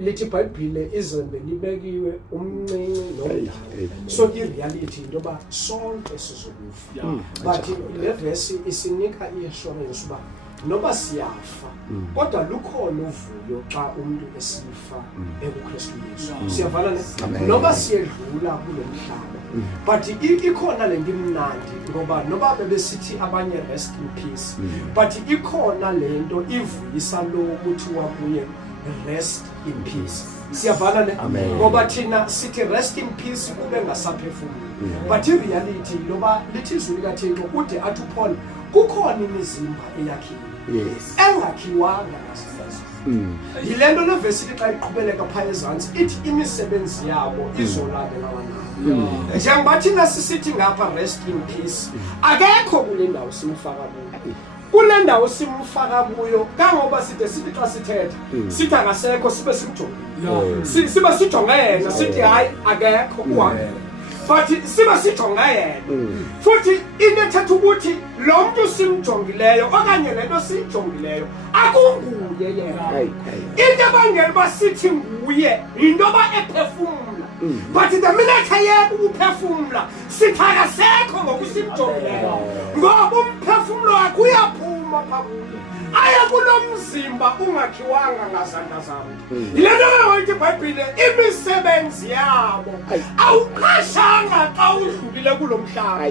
lithi iBhayibhile izembe libekiwe umncinci nomdala. So ireality into yoba sonke sizokufa. But le verse isinika iassurance uba noba siyafa kodwa lukhona uvuyo xa umuntu esifa ekuKristu Yesu. Siyavana ne noba siyedlula kulomhlaba. But ikhona lento imnandi ngoba noba bebesithi abanye rest in peace. But ikhona lento ivuyisa lo ukuthi wabuye rest in peace. Siyavana ne ngoba thina sithi rest in peace kube ngasaphefumula. But in reality loba lithi izwi likaThixo kude athi uPaul kukhona imizimba eyakhiwe. Yes. Engakhiwanga nasifazi. Yilento le verse xa iqhubeleka phaya ezantsi ithi imisebenzi yabo izolandela wona. Njengoba thina sisithi ngapha rest in peace akekho kule ndawo simfaka kuyo. Kule ndawo simfaka kuyo kangoba sithi xa sithetha sithi akasekho sibe simjonga. Sibe sijonga yena sithi hayi akekho uhambe. But siba sijonga yena. Futhi inethatha ukuthi lo muntu simjongileyo okanye lento sijongileyo akunguye yena. Into abangela basithi nguye into ba ephefumula. But the minute ayeka ukuphefumula sithakasekho ngokusimjongileyo. Ngoba umphefumulo wakhe uyaphuma phakuye. Aya kulomzimba ungakhiwanga ngazandla zabo. Yilento leyo iBhayibhile imisebenzi yabo awuqashanga xa udlulile kulomhlaba.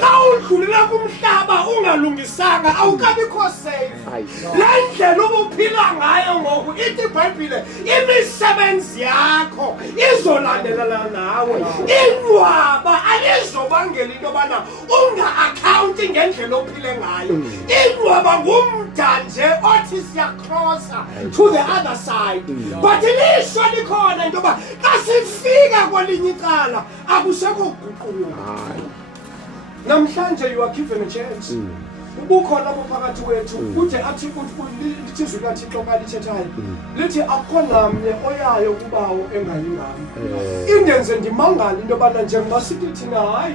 Xa udlulile kumhlaba ungalungisanga awukabikho safe. Le ndlela ubuphila ngayo ngoku ithi iBhayibhile imisebenzi yakho izolandelana nawe. Inwaba alizobangela into bana unga-accounti ngendlela ophile ngayo. Inwaba ngumdala nje othi siyacrossa to the other side. But ilishwa likhona into yoba xa sifika kwelinye icala akusekho kuguquka. Namhlanje you are given a chance. Ubukhona phakathi wethu kude athi lithi izwi likaThixo xa lithethayo lithi akukho namnye oyayo kubawo engayingami. Indenze ndimangala into yobana njengoba sithi thina hayi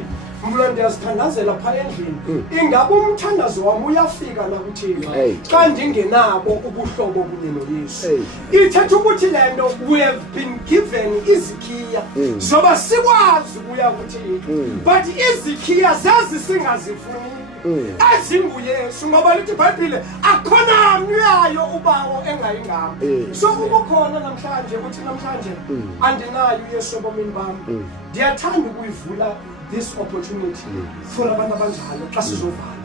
mna ndiyazithandazela phaya endlini ingabe umthandazo wami uyafika na kuThixo xa ndingenabo ubuhlobo kunye noYesu. Ithetha ukuthi le nto we have been given izikhiya zoba sikwazi ukuya kuThixo. But izikhiya zazisingazifuni ezinguYesu ngoba lithi iBhayibhile akhona mnyayo ubawo engayingami. So ubukhona namhlanje ukuthi namhlanje andinayo uYesu ebomini bami. Ndiyathanda ukuyivula this opportunity for abantu abanjalo xa sizovala.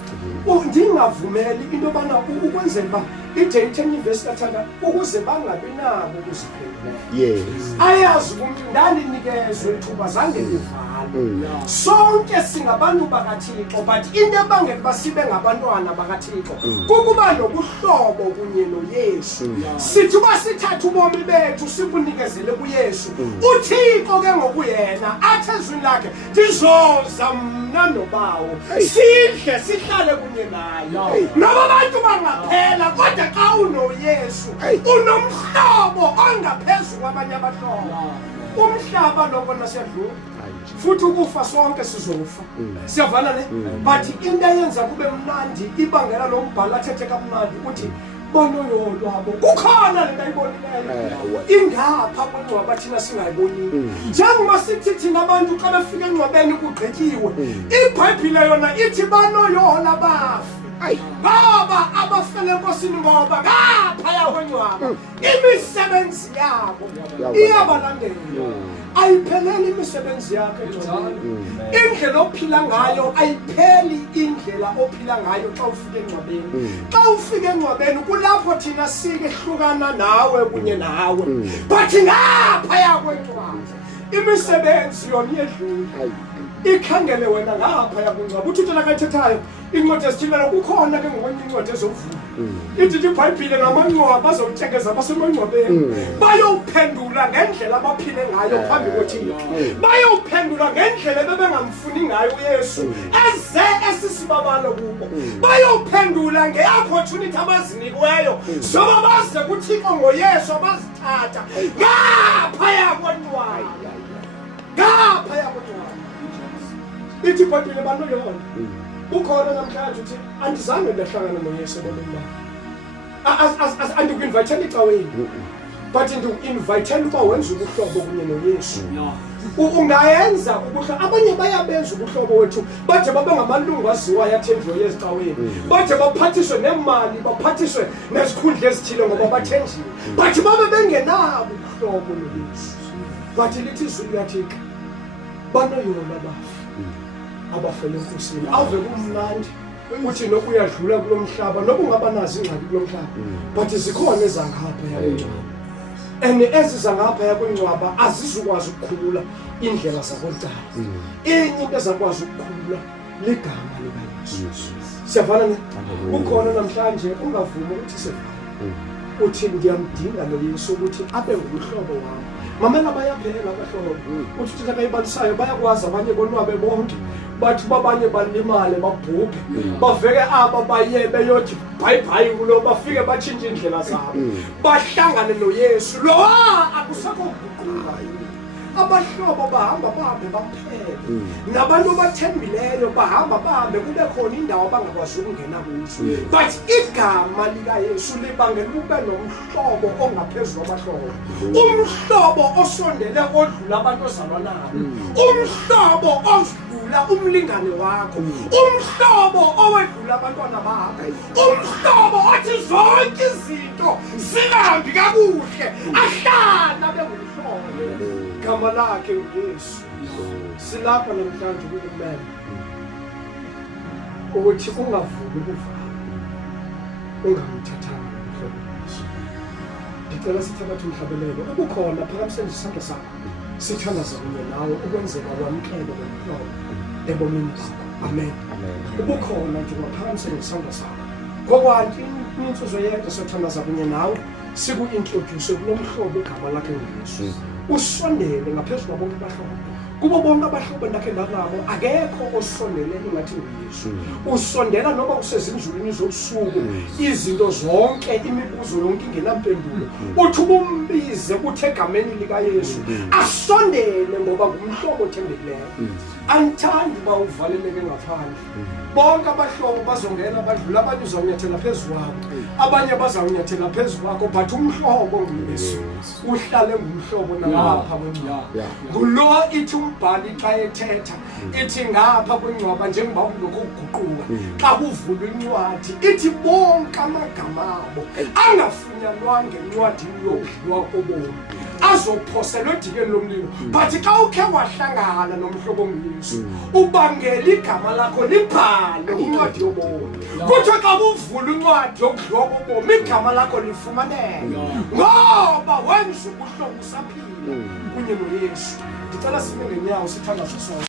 Ndingavumeli into yobana ukwenzela uba i-Dayton University athanda ukuze bangabi nabo ukuziphelela. Ayazi umuntu ndandinikezwe ithuba zange ndivale. Sonke singabantu bakaThixo but into ebangela uba sibe ngabantwana bakaThixo kukuba nobuhlobo kunye noYesu. Sithi uba sithathe ubomi bethu sibunikezele kuYesu uThixo ke ngokuyena athi ezwini lakhe ndizoza mna nobawo sidle sihlale kunye naye. Noba abantu bangaphela kodwa xa unoYesu unomhlobo ongaphezulu kwabanye abahlobo. Umhlaba lokho nasiyadlula futhi ukufa sonke sizofa. Siyavana ne but into eyenza kube mnandi ibangela lo mbhalo athethe kamnandi ukuthi bonoyo lwabo kukhona lento ayibonileyo ingapha kwencwaba thina singayibonile. Njengoba sithi thina abantu xa befika encwabeni kugqityiwe iBhayibhile yona ithi banoyo labafi. Ngoba abafele enkosini ngoba ngaphaya kwencwaba imisebenzi yabo iyabalandela. Ayipheleli imisebenzi yakhe indlela ophila ngayo ayipheli indlela ophila ngayo xa ufika encwabeni. Xa ufika encwabeni kulapho thina sike hlukana nawe kunye nawe. But ngaphaya kwencwaba imisebenzi yona iyedlula. Ikhangele wena ngaphaya kwencwaba. uThixo akayithethayo incwadi esithilelo kukhona ke ngokwenye incwadi ezovula. Ithi iBhayibhile ngamancwaba azowuthekeza basemangcwabeni bayophendula ngendlela abaphile ngayo phambi koThixo. Bayophendula ngendlela bebengamfuni ngayo uYesu eze esisibabalo kubo. Bayophendula ngeopportunity abazinikweyo zoba baze kuThixo ngoYesu abazithatha ngaphaya kwencwaba. Ngaphaya kwencwaba. Ithi iBhayibhile bantu yona ukhona namhlanje uthi andizange ndahlangana noYesu ebomini bami. Andikuinvayithela ecaweni. but ndiku-invitela uba wenza ubuhlobo kunye noYesu. Ungayenza ubuhlobo. Abanye bayabenza ubuhlobo wethu bade babe ngamalungu aziwayo athenjiweyo ezicaweni, bade baphathiswe nemali, baphathiswe nezikhundla ezithile ngoba bathenjiwe, but babe bengenabo ubuhlobo noYesu. But lithi izwi liyathika banoyona bafu abafele enkosini, ave kumnandi uthi noku uyadlula kulo mhlaba, noku ungaba nazo ingxaki kulo mhlaba, but zikhona ezangapha yakungcwaba. And ezizangapha yakungcwaba azizukwazi ukukhulula indlela zakudala. Enye into ezakwazi ukukhulula ligama likaYesu. Siyavana ne? Ukhona namhlanje ungavumi ukuthi sevana. Uthi ngiyamdinga lo Yesu ukuthi abe ngumhlobo wami. Mamela bayaphela abahlobo. Uthi thina kayibalisayo bayakwazi abanye bonwabe bonke. Bathi babanye balimale babhubhe. Baveke aba baye beyothi bye bye kulo bafike batshintshe indlela zabo. Bahlangane noYesu. Lo akusakho ukuqhuba. Abahlobo bahamba bahambe baphele. Nabantu bathembileyo bahamba bahambe kube khona indawo abangakwazi ukungena kuzo. But igama likaYesu libangela ube nomhlobo ongaphezulu kwabahlobo. Umhlobo osondele odlula abantu ozalwa nabo. Umhlobo odlula umlingane wakho. Umhlobo owedlula abantwana bakho. Umhlobo othi zonke izinto zihambi kakuhle. Ahlala bengumhlobo. Igama lakhe uYesu. Silapha namhlanje ukukumela ukuthi ungavumi ukuvala, ungamthathanga umhlobo weYesu. Ngicela sithathe umhlabelelo ukukhona phakathi isandla sakho, sithandaza kunye nawe ukwenzeka kwamkelo komhlobo ebomini bakho. Amen. Ukukhona nje ngaphakathi isandla sakho. Ngokwanti inzuzo yethu sothandaza kunye nawe siku-introduce kulo mhlobo igama lakhe uYesu. Usondele ngaphezulu kwabonke abahlobo. Kubo bonke abahlobo endakhe nabo akekho osondelene ngathi uYesu. Usondela noma kusezindlulini zobusuku, izinto zonke, imibuzo yonke ingenampendulo. Uthi ubumbize uthe egameni likaYesu asondele ngoba ngumhlobo othembekileyo. Angithandi ba uvaleleke ngaphandle. Bonke abahlobo bazongena badlula, abanye uzawunyathela phezulu kwakho, abanye bazawunyathela phezulu kwakho, but umhlobo nguYesu uhlale ngumhlobo nalapha kwencwaba. Ngulo ithi umbhali xa ethetha ithi ngapha kwencwaba njengoba kunokuguquka xa kuvulwa incwadi ithi bonke amagama abo angafunyanwanga encwadini yokudliwa kobomi azophoselwa edikeni lomlilo. But xa ukhe wahlangana nomhlobo nguYesu ubangela igama lakho libhalwe kwincwadi yobomi. Kuthiwa xa kuvulwa incwadi yokudliwa kobomi igama lakho lifumaneka ngoba wenza ubuhlobo usaphila kunye noYesu. Ngicela sime ngenyawo sithandaze sonke.